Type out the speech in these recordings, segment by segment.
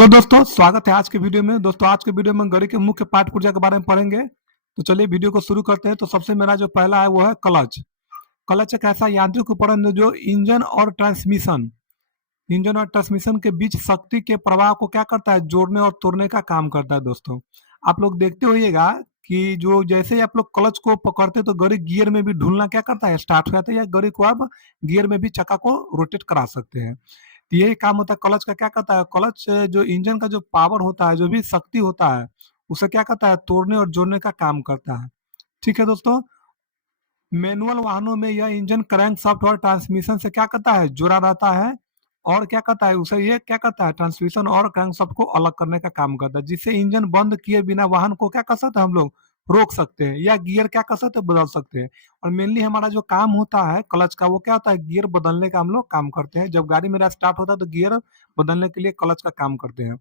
Hello दोस्तों, स्वागत है आज के वीडियो में। दोस्तों आज के वीडियो में गाड़ी के मुख्य पार्ट पुर्जा के बारे में पढ़ेंगे। तो चलिए वीडियो को शुरू करते हैं। तो सबसे मेरा जो पहला है वो है क्लच। क्लच एक ऐसा यांत्रिक उपकरण है जो इंजन और ट्रांसमिशन के बीच शक्ति के प्रवाह को क्या करता है, जोड़ने और तोड़ने का काम करता है। दोस्तों आप लोग देखते होइएगा कि जो जैसे ही आप लोग क्लच को पकड़ते तो गाड़ी गियर में भी ढुलना क्या करता है, स्टार्ट हो जाता है, या गाड़ी को आप गियर में भी चक्का को रोटेट करा सकते हैं। तो यही काम होता है क्लच का। क्या करता है क्लच, जो इंजन का जो पावर होता है, जो भी शक्ति होता है, उसे क्या करता है, तोड़ने और जोड़ने का काम करता है। ठीक है दोस्तों, मैनुअल वाहनों में यह इंजन क्रैंक शाफ्ट और ट्रांसमिशन से क्या करता है, जुड़ा रहता है। और क्या करता है, उसे ये क्या करता है, ट्रांसमिशन और क्रैंक शाफ्ट को अलग करने का काम करता है, जिससे इंजन बंद किए बिना वाहन को क्या कर सकते हैं, हम लोग रोक सकते हैं, या गियर क्या कर सकते हैं, बदल सकते हैं। और मेनली हमारा जो काम होता है क्लच का, वो क्या होता है, गियर बदलने का हम लोग काम करते हैं। जब गाड़ी मेरा स्टार्ट होता है तो गियर बदलने के लिए क्लच का काम करते हैं।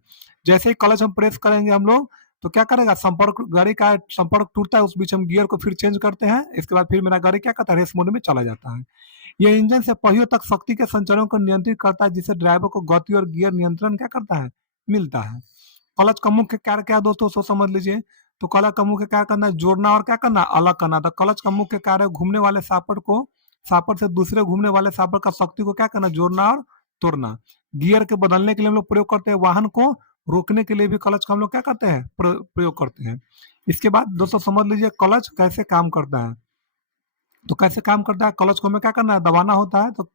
जैसे ही क्लच हम प्रेस करेंगे हम लोग, तो क्या करेगा, संपर्क, गाड़ी का संपर्क टूटता है, उस बीच हम गियर को फिर चेंज करते हैं। इसके बाद फिर मेरा गाड़ी क्या करता है, रेस मोड में चला जाता है। यह इंजन से पहियों तक शक्ति के संचालन को नियंत्रित करता है, जिससे ड्राइवर को गति और गियर नियंत्रण क्या करता है, मिलता है। क्लच का मुख्य कार्य क्या है दोस्तों, सो समझ लीजिए। तो क्लच का मुख्य कार्य करना है जोड़ना और क्या करना, अलग करना। तो क्लच का मुख्य कार्य घूमने वाले सापर से दूसरे घूमने वाले सापर का शक्ति को क्या करना, जोड़ना और तोड़ना। गियर के बदलने के लिए हम लोग प्रयोग करते हैं। वाहन को रोकने के लिए भी क्लच का हम लोग क्या करते हैं, प्रयोग करते हैं। इसके बाद दोस्तों समझ लीजिए क्लच कैसे काम करता है। तो कैसे काम करता है, क्लच को हमें क्या करना है, दबाना होता है। तो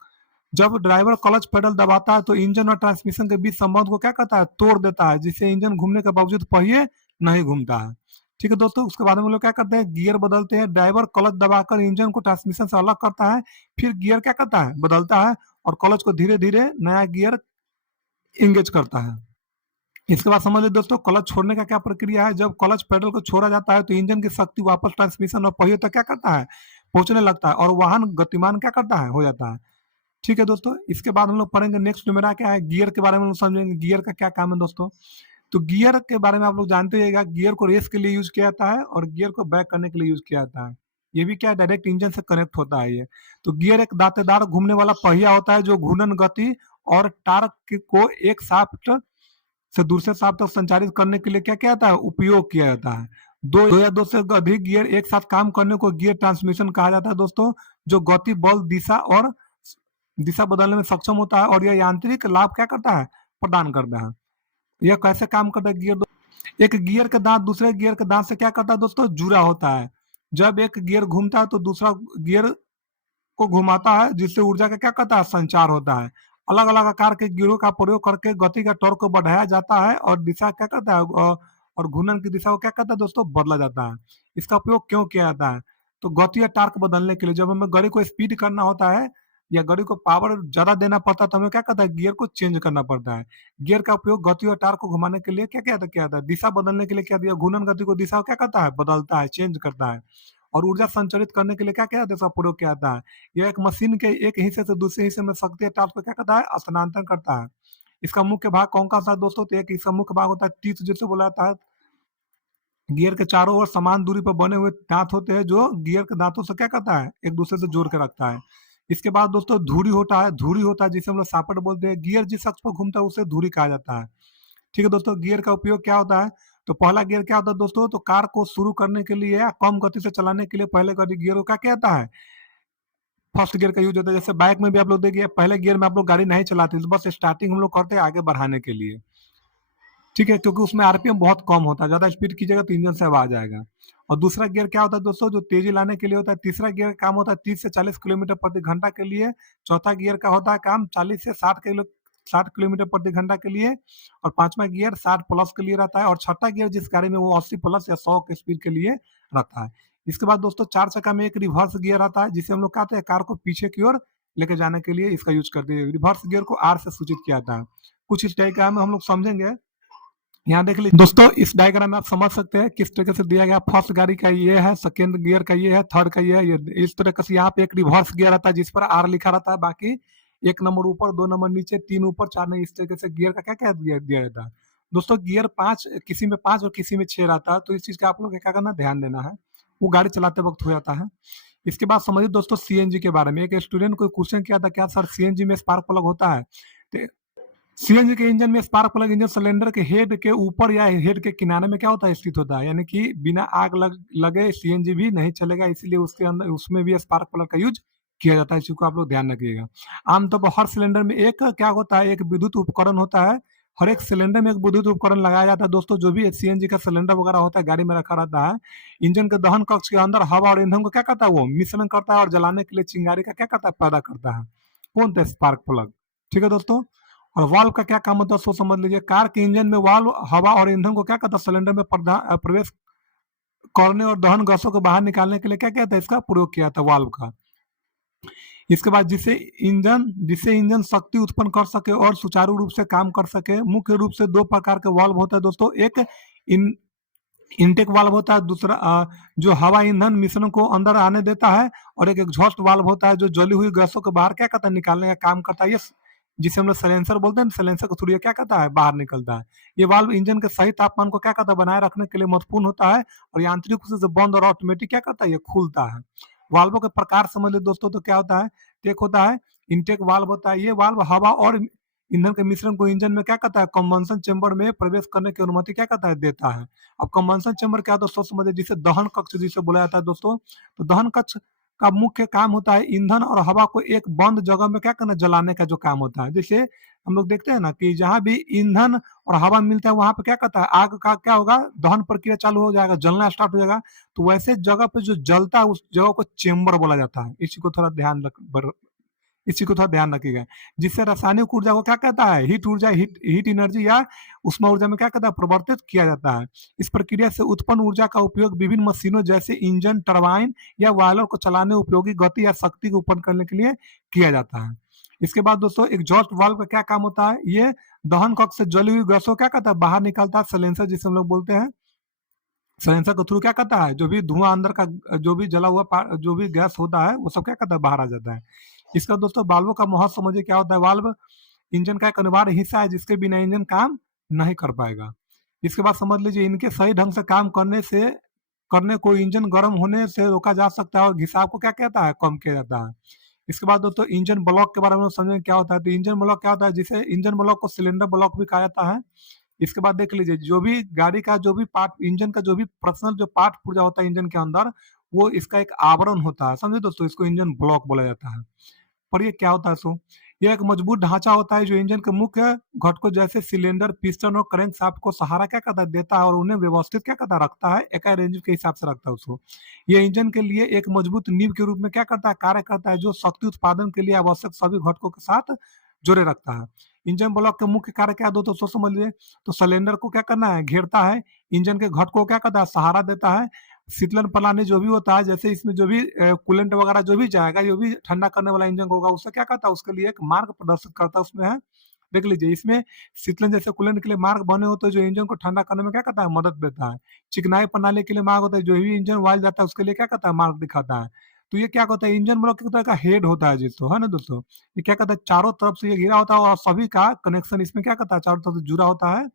जब ड्राइवर क्लच पेडल दबाता है तो इंजन और ट्रांसमिशन के बीच संबंध को क्या करता है, तोड़ देता है, जिससे इंजन घूमने के बावजूद पहिए नहीं घूमता है। ठीक है दोस्तों, उसके बाद हम लोग क्या करते हैं, गियर बदलते हैं। ड्राइवर क्लच दबाकर इंजन को ट्रांसमिशन से अलग करता है, फिर गियर क्या करता है, बदलता है, और क्लच को धीरे धीरे नया गियर इंगेज करता है। इसके बाद समझ लीजिए दोस्तों, क्लच छोड़ने का क्या प्रक्रिया है। जब क्लच पेडल को छोड़ा जाता है तो इंजन की शक्ति वापस ट्रांसमिशन और पहियों तक क्या करता है, पहुंचने लगता है, और वाहन गतिमान क्या करता है, हो जाता है। ठीक है दोस्तों, इसके बाद हम लोग पढ़ेंगे नेक्स्ट मेरा क्या है, गियर के बारे में हम लोग समझेंगे गियर का क्या काम है दोस्तों। तो गियर के बारे में आप लोग जानते होइएगा, गियर को रेस के लिए यूज किया जाता है और गियर को बैक करने के लिए यूज किया जाता है। ये भी क्या है, डायरेक्ट इंजन से कनेक्ट होता है ये। तो गियर एक दांतेदार घूमने वाला पहिया होता है जो घूर्णन गति और टार्क को एक शाफ्ट से दूसरे शाफ्ट तक संचारित करने के लिए क्या किया जाता है, उपयोग किया जाता है। दो या दो से अधिक गियर एक साथ काम करने को गियर ट्रांसमिशन कहा जाता है दोस्तों, जो गति, बल, दिशा बदलने में सक्षम होता है, और यह यांत्रिक लाभ क्या करता है, प्रदान करता है। यह कैसे काम करता है गियर, एक गियर का दांत दूसरे गियर के दांत से क्या करता है दोस्तों, जुड़ा होता है। जब एक गियर घूमता है तो दूसरा गियर को घुमाता है, जिससे ऊर्जा का क्या करता है, संचार होता है। अलग अलग आकार के गियरों का प्रयोग करके गति का टॉर्क को बढ़ाया जाता है, और दिशा क्या करता है, और घूर्णन की दिशा को क्या करता है दोस्तों, बदला जाता है। इसका उपयोग क्यों किया जाता है, तो गति या टार्क बदलने के लिए। जब हमें गाड़ी को स्पीड करना होता है या गाड़ी को पावर ज्यादा देना पड़ता है तो हमें क्या करता है, गियर को चेंज करना पड़ता है। गियर का उपयोग गति और टार्क को घुमाने के लिए क्या किया जाता है, दिशा बदलने के लिए क्या दिया, घूर्णन गति को दिशा को क्या करता है, बदलता है, चेंज करता है। और ऊर्जा संचरित करने के लिए क्या किया जाता है, इसका प्रयोग किया जाता है। यह एक मशीन के एक हिस्से से दूसरे हिस्से में शक्ति या टार्क को क्या करता है, स्थानांतरण करता है। इसका मुख्य भाग कौन सा था दोस्तों, तो एक इसका मुख्य भाग होता है टीथ, जिसे बोला जाता है। गियर के चारों ओर समान दूरी पर बने हुए दांत होते हैं, जो गियर के दांतों से क्या करता है, एक दूसरे से जोड़ के रखता है। इसके बाद दोस्तों धुरी होता है जिसे हम लोग सापट बोलते हैं। गियर जिस अक्ष पर घूमता है उसे धुरी कहा जाता है। ठीक है दोस्तों, गियर का उपयोग क्या होता है, तो पहला गियर क्या होता है दोस्तों, तो कार को शुरू करने के लिए या कम गति से चलाने के लिए पहले गियर को क्या कहता है, फर्स्ट गियर का यूज होता है। जैसे बाइक में भी आप लोग देखिए, पहले गियर में आप लोग गाड़ी नहीं चलाते, तो बस स्टार्टिंग हम लोग करते हैं आगे बढ़ाने के लिए। ठीक है, क्योंकि उसमें आरपीएम बहुत कम होता है, ज्यादा स्पीड कीजिएगा तो इंजन से आवाज आएगा। और दूसरा गियर क्या होता है दोस्तों, जो तेजी लाने के लिए होता है। तीसरा गियर का काम होता है 30 से 40 किलोमीटर प्रति घंटा के लिए। चौथा गियर का होता है काम 40 से 60 किलोमीटर प्रति घंटा के लिए। और पांचवा गियर 60 प्लस के लिए रहता है। और छठा गियर जिस गाड़ी में, वो 80 प्लस या 100 की स्पीड के लिए रहता है। इसके बाद दोस्तों चार चक्का में एक रिवर्स गियर आता है, जिसे हम लोग कहते हैं कार को पीछे की ओर लेके जाने के लिए इसका यूज करते हैं। रिवर्स गियर को आर से सूचित किया जाता है। कुछ इस डायग्राम में हम लोग समझेंगे। यहाँ देख लीजिए दोस्तों, इस डायग्राम में आप समझ सकते हैं किस तरीके से दिया गया। फर्स्ट गाड़ी का ये है, सेकेंड गियर का ये है, थर्ड का ये है। ये इस तरह से यहाँ पे एक रिवर्स गियर आता है जिस पर आर लिखा रहता है। बाकी एक नंबर ऊपर, दो नंबर नीचे, तीन ऊपर, चार नहीं, इस तरीके से गियर का क्या क्या दिया जाता है दोस्तों। गियर पांच, किसी में पांच और किसी में छह रहता है, तो इस चीज का आप लोग क्या करना, ध्यान देना है। वो गाड़ी चलाते वक्त हो जाता है। इसके बाद समझिए दोस्तों सीएनजी के बारे में। एक स्टूडेंट को क्वेश्चन किया था, क्या सर सीएनजी में स्पार्क प्लग होता है। तो सीएनजी के इंजन में स्पार्क प्लग इंजन सिलेंडर के हेड के ऊपर या हेड के किनारे में क्या होता है, स्थित होता है, यानी कि बिना आग लगे सीएनजी भी नहीं चलेगा, इसीलिए उसके अंदर उसमें भी स्पार्क प्लग का यूज किया जाता है। इस चीज को आप लोग ध्यान रखिएगा। आमतौर पर हर सिलेंडर में एक क्या होता है, एक विद्युत उपकरण होता है। हर एक सिलेंडर में एक विद्युत उपकरण लगाया जाता है दोस्तों। जो भी सीएनजी का सिलेंडर वगैरह होता है गाड़ी में रखा रहता है, इंजन के दहन कक्ष के अंदर हवा और ईंधन को क्या करता है, वो मिश्रण करता है और जलाने के लिए चिंगारी का क्या करता है, पैदा करता है। कौन थे, स्पार्क प्लग। ठीक है दोस्तों। और वाल्व का क्या काम होता है, सो समझ लीजिए। कार के इंजन में वाल्व हवा और ईंधन को क्या करता है, सिलेंडर में प्रवेश करने और दहन गैसों को बाहर निकालने के लिए क्या किया था, इसका प्रयोग किया था, वाल्व का। इसके बाद जिससे इंजन शक्ति उत्पन्न कर सके और सुचारू रूप से काम कर सके, मुख्य रूप से दो प्रकार के वाल्व होते हैं दोस्तों। एक इन इनटेक वाल्व होता है, दूसरा जो हवा ईंधन मिश्रण को अंदर आने देता है, और एक एग्जॉस्ट वाल्व होता है जो जली हुई गैसों को बाहर क्या करता है, निकालने का काम करता है। ये जिसे हम लोग सैलेंसर बोलते हैं, सैलेंसर के थ्रू ये क्या करता है, बाहर निकलता है। ये वाल्व इंजन के सही तापमान को क्या करता है, बनाए रखने के लिए महत्वपूर्ण होता है, और यांत्रिक रूप से बंद और ऑटोमेटिक क्या करता है, ये खुलता है। वाल्वों के प्रकार समझ ले दोस्तों, तो क्या होता है, एक होता है इनटेक वाल्व होता है। ये वाल्व हवा और ईंधन के मिश्रण को इंजन में क्या करता है, कंबंसन चेंबर में प्रवेश करने की अनुमति क्या करता है, देता है। अब कंबंसन चेंबर क्या, दोस्तों समझिए, जिसे दहन कक्ष जिसे बोला जाता है दोस्तों। तो दहन कक्ष का मुख्य काम होता है ईंधन और हवा को एक बंद जगह में क्या करना, जलाने का जो काम होता है। जैसे हम लोग देखते हैं ना कि जहां भी ईंधन और हवा मिलता है वहां पे क्या करता है, आग का क्या होगा, दहन प्रक्रिया चालू हो जाएगा, जलना स्टार्ट हो जाएगा। तो वैसे जगह पे जो जलता है उस जगह को चेंबर बोला जाता है। इसी को थोड़ा ध्यान रखिएगा। जिससे रासायनिक ऊर्जा को क्या कहता है, हीट ऊर्जा, हीट एनर्जी या उष्मा ऊर्जा में क्या कहता है, परिवर्तित किया जाता है। इस प्रक्रिया से उत्पन्न ऊर्जा का उपयोग विभिन्न मशीनों जैसे इंजन, टरबाइन या बॉयलर को चलाने उपयोगी गति या शक्ति को उत्पन्न करने के लिए किया जाता है। इसके बाद दोस्तों एग्जॉस्ट वाल्व का क्या काम होता है, ये दहन कक्ष से जली हुई गैसों क्या कहता है, बाहर निकलता है, सलेंसर जिसे हम लोग बोलते हैं। सलेंसर के थ्रू क्या करता है, जो भी धुआं अंदर का, जो भी जला हुआ जो भी गैस होता है वो सब क्या करता है, बाहर आ जाता है। इसका दोस्तों वाल्वों का महत्व समझिए क्या होता है। वाल्व इंजन का एक अनिवार्य हिस्सा है, जिसके बिना इंजन काम नहीं कर पाएगा। इसके बाद समझ लीजिए, इनके सही ढंग से काम करने को इंजन गर्म होने से रोका जा सकता है, और घिसाव को क्या कहता है, कम किया जाता है। इसके बाद दोस्तों इंजन ब्लॉक के बारे में समझें क्या होता है। तो इंजन ब्लॉक क्या होता है, जिसे इंजन ब्लॉक को सिलेंडर ब्लॉक भी कहा जाता है। इसके बाद देख लीजिए, जो भी गाड़ी का जो भी पार्ट, इंजन का जो भी पर्सनल जो पार्ट पुर्जा होता है इंजन के अंदर, वो इसका एक आवरण होता है, समझे दोस्तों। इसको इंजन ब्लॉक बोला जाता है। पर ये क्या होता है, सो यह एक मजबूत ढांचा होता है जो इंजन के मुख्य घटकों जैसे सिलेंडर, पिस्टन और क्रैंक शाफ्ट को सहारा क्या करता है, देता है, और उन्हें व्यवस्थित क्या करता है, रखता है, एक रेंज के हिसाब से रखता है उसको। यह इंजन के लिए एक मजबूत नींव के रूप में क्या करता है, कार्य करता है, जो शक्ति उत्पादन के लिए आवश्यक सभी घटकों के साथ जुड़े रखता है। इंजन ब्लॉक के मुख्य कार्य क्या, दो तो सोच समझ लीजिए। तो सिलेंडर को क्या करना है, घेरता है। इंजन के घटकों को क्या करता है, सहारा देता है। शीतलन प्रणाली जो भी होता है, जैसे इसमें जो भी कूलेंट वगैरह जो भी जाएगा, जो भी ठंडा करने वाला इंजन होगा, उससे क्या करता है, उसके लिए एक मार्ग प्रदर्शित करता है, उसमें है। देख लीजिए, इसमें शीतलन जैसे कूलेंट के लिए मार्ग बने होते हैं, जो इंजन को ठंडा करने में क्या करता है, मदद देता है। चिकनाई प्रणाली के लिए मार्ग होता है, जो भी इंजन वाइल जाता है उसके लिए क्या करता है, मार्ग दिखाता है। तो ये क्या होता है, इंजन ब्लॉक एक तरह का हेड होता है जिसको, है ना दोस्तों। ये क्या करता है, चारों तरफ से ये घिरा होता है, और सभी का कनेक्शन इसमें क्या करता है, चारों तरफ से जुड़ा होता है।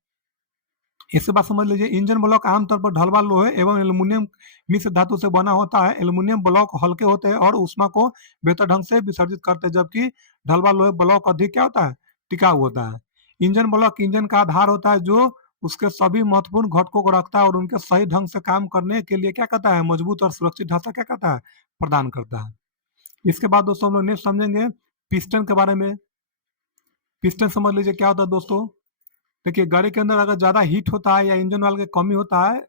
इसके बाद समझ लीजिए, इंजन ब्लॉक आमतौर पर ढलवा लोहे एवं एल्यूमिनियम मिश्र धातु से बना होता है। एल्यूमिनियम ब्लॉक हल्के होते हैं और ऊष्मा को बेहतर ढंग से विसर्जित करते हैं, जबकि ढलवा लोहे ब्लॉक अधिक क्या होता है, टिकाऊ होता है। इंजन ब्लॉक इंजन का आधार होता है, जो उसके सभी महत्वपूर्ण घटकों को रखता है और उनके सही ढंग से काम करने के लिए क्या करता है, मजबूत और सुरक्षित ढांचा क्या करता है, प्रदान करता है। इसके बाद दोस्तों हम लोग नेक्स्ट समझेंगे पिस्टन के बारे में। पिस्टन समझ लीजिए क्या होता है दोस्तों। देखिए, गाड़ी के अंदर अगर ज़्यादा हीट होता है या इंजन ऑयल की कमी होता है,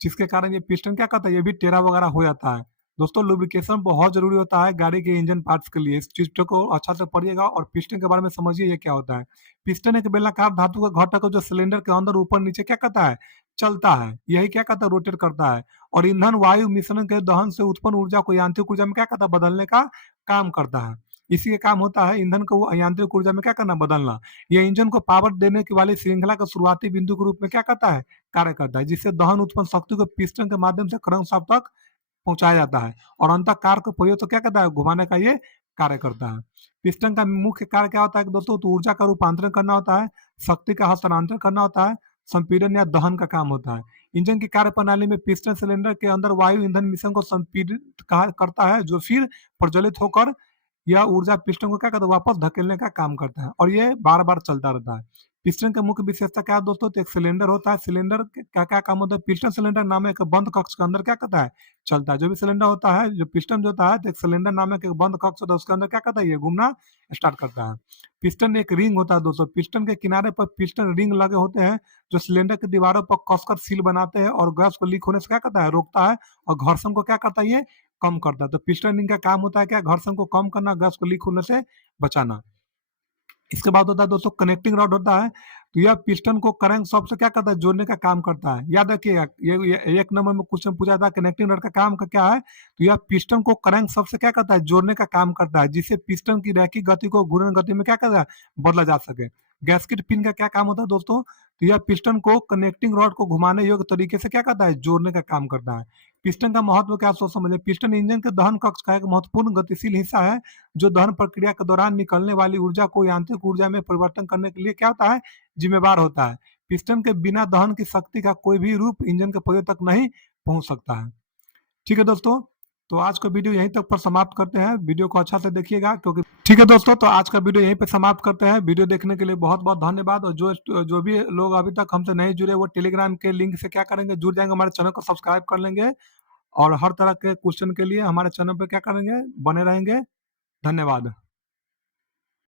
जिसके कारण ये पिस्टन क्या करता है, ये भी टेढ़ा वगैरह हो जाता है। दोस्तों लुब्रिकेशन बहुत ज़रूरी होता है गाड़ी के इंजन पार्ट्स के लिए। इस चीज़ को अच्छा से पढ़िएगा और पिस्टन के बारे में समझिए ये क्या होता है। पिस्टन एक बेलनाकार धातु का घटक है, जो सिलेंडर के अंदर ऊपर नीचे क्या करता है, चलता है। यही क्या करता है, रोटेट करता है, और ईंधन वायु मिश्रण के दहन से उत्पन्न ऊर्जा को यांत्रिक ऊर्जा में क्या करता है, बदलने का काम करता है। इसी का काम होता है ईंधन को यांत्रिक ऊर्जा में क्या करना, बदलना। यह इंजन को पावर देने की वाली श्रृंखला के शुरुआती बिंदु के रूप में क्या करता है, कार्य करता है, जिससे दहन उत्पन्न शक्ति को पिस्टन के माध्यम से क्रैंकशाफ्ट तक पहुंचाया जाता है, और अंततः कार को पहियों तो क्या करता है, घुमाने का ये कार्य करता है। पिस्टन का मुख्य कार्य क्या होता है दोस्तों, तो ऊर्जा का रूपांतरण करना होता है, शक्ति का हस्तांतरण करना होता है, संपीड़न या दहन का काम होता है। इंजन की कार्य प्रणाली में पिस्टन सिलेंडर के अंदर वायु ईंधन मिश्रण को संपीड़ित करता है, जो फिर प्रज्वलित होकर यह ऊर्जा पिस्टन को क्या करता है, वापस धकेलने का काम करता है और ये बार-बार चलता रहता है। पिस्टन का मुख्य विशेषता क्या है दोस्तों? तो एक सिलेंडर होता है, सिलेंडर का क्या काम होता है? पिस्टन सिलेंडर नामक एक बंद कक्ष के अंदर क्या करता है? चलता है। जो भी सिलेंडर होता है, जो पिस्टन जो होता है, तो एक सिलेंडर नामक एक बंद कक्ष होता है, उसके अंदर क्या करता है? ये घूमना स्टार्ट करता है। पिस्टन एक रिंग होता है दोस्तों, पिस्टन के किनारे पर पिस्टन रिंग लगे होते हैं, जो सिलेंडर की दीवारों पर कसकर सील बनाते हैं और गैस को लीक होने से क्या करता है? रोकता है और घर्षण को क्या करता है? ये कम करता है। तो पिस्टन रिंग का काम होता है क्या? घर्षण को कम करना, गैस को लीक होने से बचाना। इसके बाद होता है दोस्तों कनेक्टिंग रॉड होता है, तो यह पिस्टन को करंट शॉफ्ट से क्या करता है? जोड़ने का काम करता है। याद रखिएगा, ये 1 नंबर में क्वेश्चन पूछा था, कनेक्टिंग रॉड का काम का क्या है? तो यह पिस्टन को करंट शॉफ्ट से क्या करता है? जोड़ने का काम करता है, जिससे पिस्टन की रैखिक गति को घूर्णन गति में क्या करता है? बदला जा सके। गैस्केट पिन का क्या काम होता है दोस्तों? तो यह पिस्टन को कनेक्टिंग रॉड को घुमाने योग्य तरीके से क्या करता है? जोड़ने का काम करता है। पिस्टन का महत्व क्या सोच समझिए, पिस्टन इंजन के दहन कक्ष का एक महत्वपूर्ण गतिशील हिस्सा है, जो दहन प्रक्रिया के दौरान निकलने वाली ऊर्जा को यांत्रिक ऊर्जा में परिवर्तन करने के लिए क्या होता है? जिम्मेवार होता है। पिस्टन के बिना दहन की शक्ति का कोई भी रूप इंजन के पहियों तक नहीं पहुंच सकता है। ठीक है दोस्तों, तो आज का वीडियो यहीं तक पर समाप्त करते हैं। वीडियो को अच्छा से देखिएगा, क्योंकि ठीक है दोस्तों, तो आज का वीडियो यहीं पे समाप्त करते हैं। वीडियो देखने के लिए बहुत बहुत धन्यवाद। और जो भी लोग अभी तक हमसे नहीं जुड़े, वो टेलीग्राम के लिंक से क्या करेंगे? जुड़ जाएंगे, हमारे चैनल को सब्सक्राइब कर लेंगे और हर तरह के क्वेश्चन के लिए हमारे चैनल पे क्या करेंगे? बने रहेंगे। धन्यवाद।